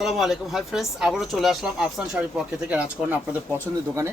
আসসালামু আলাইকুম। Hi friends, আবারও চলে আসলাম আফসান শাড়ির পক্ষ থেকে রাজকর্ণ আপনাদের পছন্দের দোকানে।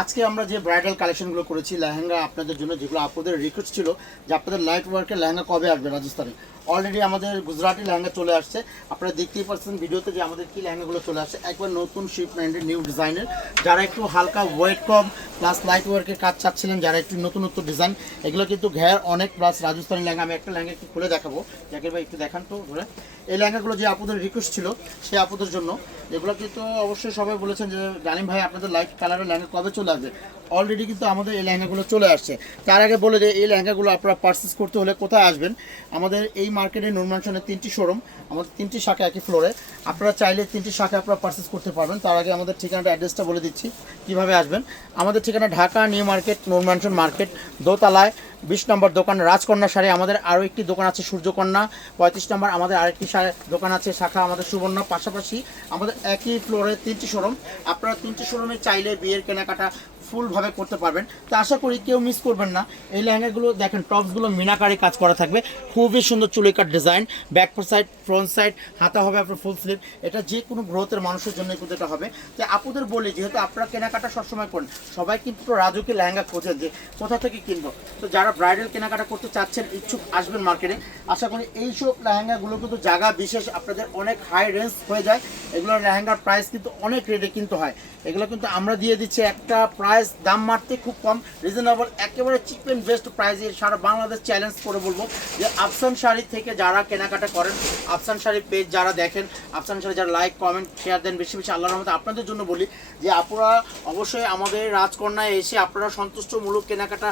আজকে আমরা যে ব্রাইডাল কালেকশনগুলো করেছি লেহেঙ্গা আপনাদের জন্য, যেগুলো আপনাদের রিকোয়েস্ট ছিল যে আপনাদের লাইট ওয়ার্কের লেহেঙ্গা কবে আসবে রাজস্থানে। অলরেডি আমাদের গুজরাটি লেহেঙ্গা চলে আসছে, আপনারা দেখতেই পাচ্ছেন ভিডিওতে যে আমাদের কী লেহেঙ্গাগুলো চলে আসছে। একবার নতুন শিপমেন্টের নিউ ডিজাইনের, যারা একটু হালকা ওয়েট কম প্লাস লাইট ওয়ার্কের কাজ চাচ্ছিলেন, যারা একটু নতুন নতুন ডিজাইন, এগুলো কিন্তু ঘের অনেক প্লাস রাজস্থানি লেহেঙ্গা। আমি একটা লেহেঙ্গা একটু খুলে দেখাবো, জাকির ভাই একটু দেখান তো ঘুরে। এই লেহেঙ্গাগুলো যে আপুদের রিকোয়েস্ট ছিল সে আপুদের জন্য, এগুলো কিন্তু অবশ্যই সবাই বলেছেন যে জানিম ভাই আপনাদের লাইট কালারের লেহেঙ্গা কবে চলে আসবে। অলরেডি কিন্তু আমাদের এই লেহেঙ্গাগুলো চলে আসছে। তার আগে বলে যে এই লেহেঙ্গাগুলো আপনারা পারচেস করতে হলে কোথায় আসবেন। আমাদের এই মার্কেটে নূর ম্যানশনের 3টি শোরুম, আমাদের 3টি শাখা একই ফ্লোরে। আপনারা চাইলে 3টি শাখা আপনারা পারচেস করতে পারবেন। তার আগে আমাদের ঠিকানাটা অ্যাড্রেসটা বলে দিচ্ছি কীভাবে আসবেন। আমাদের ঠিকানা ঢাকা নিউ মার্কেট, নূর ম্যানশন মার্কেট, দোতলায় 20 নম্বর দোকান রাজকন্যা শাড়ি। আমাদের আরও একটি দোকান আছে সূর্যকন্যা, 35 নম্বর আমাদের আরেকটি দোকান আছে শাখা আমাদের সুবর্ণা। পাশাপাশি আমাদের একই ফ্লোরে 3টি শোরুম। আপনারা 3টি শোরুমে চাইলে বিয়ের কেনাকাটা ফুলভাবে করতে পারবেন। তো আশা করি কেউ মিস করবেন না। এই লেহেঙ্গাগুলো দেখেন, টপসগুলো মিনাকারি কাজ করা থাকবে, খুবই সুন্দর চুলিকার design, back side front side, হাতা হবে আপনার ফুল স্লিভ। এটা যে কোনো গ্রোথের মানুষের জন্য কিন্তু এটা হবে। তো আপুদের বলি, যেহেতু আপনারা কেনাকাটা সবসময় করেন, সবাই কিন্তু রাজুকে লেহেঙ্গা খোঁজেন যে কোথা থেকে কিনবো। তো যারা ব্রাইডাল কেনাকাটা করতে চাচ্ছেন, ইচ্ছুক, আসবেন মার্কেটে। আশা করি এইসব লেহেঙ্গাগুলো কিন্তু জায়গা বিশেষ আপনাদের অনেক হাই রেঞ্জ হয়ে যায়। এগুলোর লেহেঙ্গার প্রাইস কিন্তু অনেক রেটে কিনতে হয়। এগুলো কিন্তু আমরা দিয়ে দিচ্ছি একটা প্রাইস, দাম মারতে খুব কম, রিজনেবল, একেবারে চিপ অ্যান্ড বেস্ট প্রাইসে। সারা বাংলাদেশ চ্যালেঞ্জ করে বলবো যে আফসান শাড়ি থেকে যারা কেনাকাটা করেন, আফসান শাড়ি পেজ যারা দেখেন, আফসান শাড়ি যারা লাইক কমেন্ট শেয়ার দেন বেশি বেশি, আল্লাহর রহমতে আপনাদের জন্য বলি যে আপনারা অবশ্যই আমাদের রাজকন্যায় এসে আপনারা সন্তুষ্টমূলক কেনাকাটা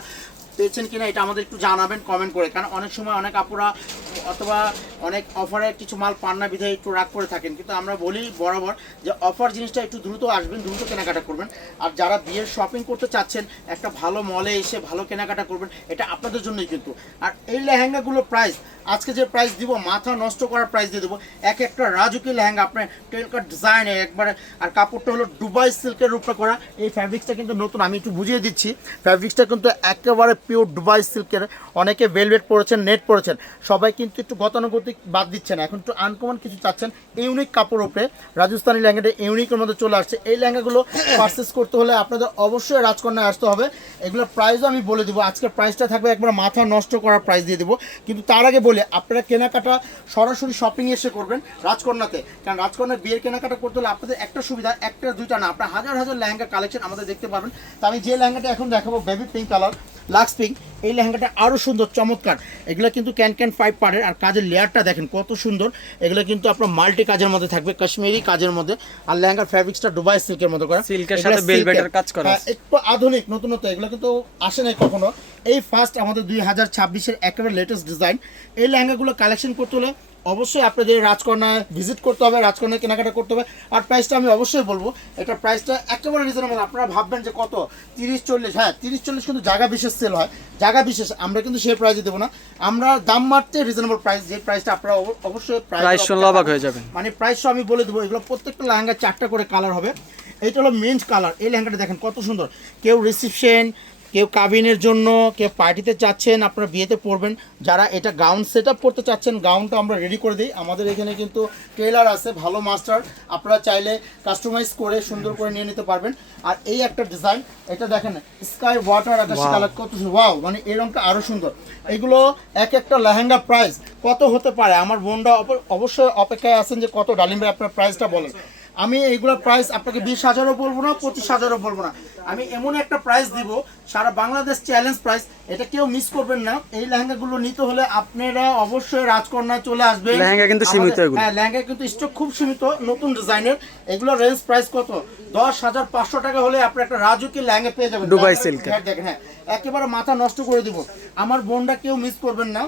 পেয়েছেন কিনা এটা আমাদের একটু জানাবেন কমেন্ট করে। কারণ অনেক সময় অনেক আপুরা অথবা অনেক অফারে কিছু মাল পান না বিধায় একটু রাগ করে থাকেন, কিন্তু আমরা বলি বরাবর যে অফার জিনিসটা একটু দ্রুত আসবেন, দ্রুত কেনাকাটা করবেন। আর যারা বিয়ের শপিং করতে চাচ্ছেন, একটা ভালো মলে এসে ভালো কেনাকাটা করবেন, এটা আপনাদের জন্যই কিন্তু। আর এই লেহেঙ্গাগুলো প্রাইস আজকে যে প্রাইস দিব, মাথা নষ্ট করার প্রাইস দিয়ে দেবো। এক একটা রাজুকি লেহেঙ্গা আপনার টেলকার ডিজাইনে একবারে, আর কাপড়টা হলো দুবাই সিল্কের উপরে করা। এই ফ্যাব্রিক্সটা কিন্তু নতুন, আমি একটু বুঝিয়ে দিচ্ছি। ফ্যাব্রিক্সটা কিন্তু একেবারে পিওর দুবাই সিল্কের। অনেকে ভেলভেট পরেছেন, নেট পরেছেন, সবাই কিন্তু একটু গতানুগতিক বাদ দিচ্ছেন, এখন একটু আনকমন কিছু চাচ্ছেন। ইউনিক কাপড় উপরে রাজস্থানি লেহেঙ্গাটা ইউনিকের মধ্যে চলে আসছে। এই লেহেঙ্গাগুলো পারচেস করতে হলে আপনাদের অবশ্যই রাজকন্যায় আসতে হবে। এগুলোর প্রাইসও আমি বলে দেবো, আজকের প্রাইসটা থাকবে একবার মাথা নষ্ট করার প্রাইস দিয়ে দেবো। কিন্তু তার আগে বলে আপনারা কেনাকাটা সরাসরি শপিং এসে করবেন রাজকন্যাতে। কারণ রাজকন্যার বিয়ের কেনাকাটা করতে হলে আপনাদের একটা সুবিধা, একটা দুইটা না, আপনার হাজার হাজার লেহেঙ্গা কালেকশন আমাদের দেখতে পাবেন। তো আমি যে লেহেঙ্গাটা এখন দেখাবো, baby pink colour, lux pink, এই লেহেঙ্গাটা আরও সুন্দর চমৎকার। এগুলো কিন্তু ক্যান 5 পারের, আর কাজের লেয়ারটা দেখেন কত সুন্দর। এগুলো কিন্তু আপনার মাল্টি কাজের মধ্যে থাকবে, কাশ্মীরি কাজের মধ্যে। আর লেহেঙ্গার ফ্যাব্রিক্সটা দুবাই সিল্কের মধ্যে করা, সিল্কের সাথে ভেলভেটের কাজ করা, একটু আধুনিক নতুনত্ব। এগুলো কিন্তু আসে নাই কখনো, এই ফার্স্ট আমাদের 2026-এর একেবারে লেটেস্ট ডিজাইন। এই লেহেঙ্গাগুলো কালেকশন করতে হলে অবশ্যই আপনাদের রাজকন্যায় ভিজিট করতে হবে, রাজকন্যায় কেনাকাটা করতে হবে। আর প্রাইসটা আমি অবশ্যই বলবো, এটা প্রাইসটা একেবারে রিজনেবল। আপনারা ভাববেন যে কত 30-40, হ্যাঁ 30-40 কিন্তু জায়গা বিশেষ সেল হয়, জায়গা বিশেষ। আমরা কিন্তু সেই প্রাইসে দেবো না, আমরা দাম মারতে রিজনেবল প্রাইস, যে প্রাইসটা আপনারা অবশ্যই প্রাইস শুনলে অবাক হয়ে যাবেন। মানে প্রাইসটা আমি বলে দেবো। এগুলো প্রত্যেকটা লেহেঙ্গা 4টা করে কালার হবে। এইটা হলো মিন্ট কালার। এই লেহেঙ্গাটা দেখেন কত সুন্দর। কেউ রিসেপশন, কেউ কাবিনের জন্য, কেউ পার্টিতে চাচ্ছেন, আপনারা বিয়েতে পরবেন, যারা এটা গাউন সেট আপ করতে চাচ্ছেন, গাউনটা আমরা রেডি করে দিই। আমাদের এখানে কিন্তু টেলার আছে, ভালো মাস্টার, আপনারা চাইলে কাস্টমাইজ করে সুন্দর করে নিয়ে নিতে পারবেন। আর এই একটা ডিজাইন, এটা দেখেন স্কাই ওয়াটার আকাশি কালার, কত ওয়াও, মানে এই রঙটা আরও সুন্দর। এগুলো এক একটা লেহেঙ্গা প্রাইস কত হতে পারে, আমার বোনরা অবশ্যই অপেক্ষায় আছেন যে কত ডালিম ভাই আপনার প্রাইসটা বলেন। আমি এইগুলোর প্রাইস আপনাকে 20,000ও বলবো না, 25,000ও বলবো না, আমি এমন একটা প্রাইস দিব, সারা বাংলাদেশ চ্যালেঞ্জ প্রাইস, এটা কেউ মিস করবেন না। এই লেহেঙ্গাগুলো নিতে হলে আপনারা অবশ্যই রাজকন্যায় চলে আসবেন। লেহেঙ্গা কিন্তু সীমিত, হ্যাঁ লেহেঙ্গা কিন্তু স্টক খুব সীমিত, নতুন ডিজাইনের। এগুলো রেঞ্জ প্রাইস কত, 10,500 টাকা হলে আপনি একটা রাজুকি লেহেঙ্গা পেয়ে যাবেন দুবাই সিল্ক। দেখেন, হ্যাঁ একেবারে মাথা নষ্ট করে দিব। আমার বোনটা কেউ মিস করবেন না,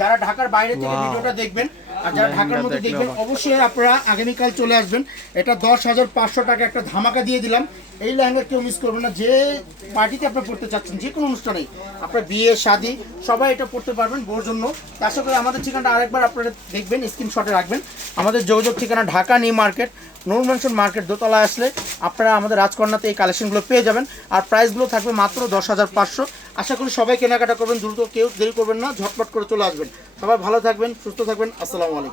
যারা ঢাকার বাইরে থেকে ভিডিওটা দেখবেন আর যারা ঢাকার মধ্যে দেখবেন, অবশ্যই আপনারা আগামীকাল চলে আসবেন। এটা 10,500 টাকা একটা ধামাকা দিয়ে দিলাম। এই লেহেঙ্গা কেউ মিস করবেন না, যে পার্টিতে আপনি পড়তে চাচ্ছেন, যে কোনো অনুষ্ঠানেই, আপনার বিয়ে শাদী সবাই এটা পড়তে পারবেন বোর জন্য। আশা করি আমাদের ঠিকানাটা আরেকবার আপনারা দেখবেন, স্ক্রিনশটে রাখবেন। আমাদের যোগাযোগ ঠিকানা ঢাকা নিউ মার্কেট, নূর ম্যানশন মার্কেট, দোতলায় আসলে আপনারা আমাদের রাজকন্যাতে এই কালেকশনগুলো পেয়ে যাবেন। আর প্রাইসগুলো থাকবে মাত্র 10,500। আশা করি সবাই কেনাকাটা করবেন দ্রুত, কেউ দেরি করবেন না, ঝটপট করে চলে আসবেন। সবাই ভালো থাকবেন, সুস্থ থাকবেন। আসসালামু আলাইকুম।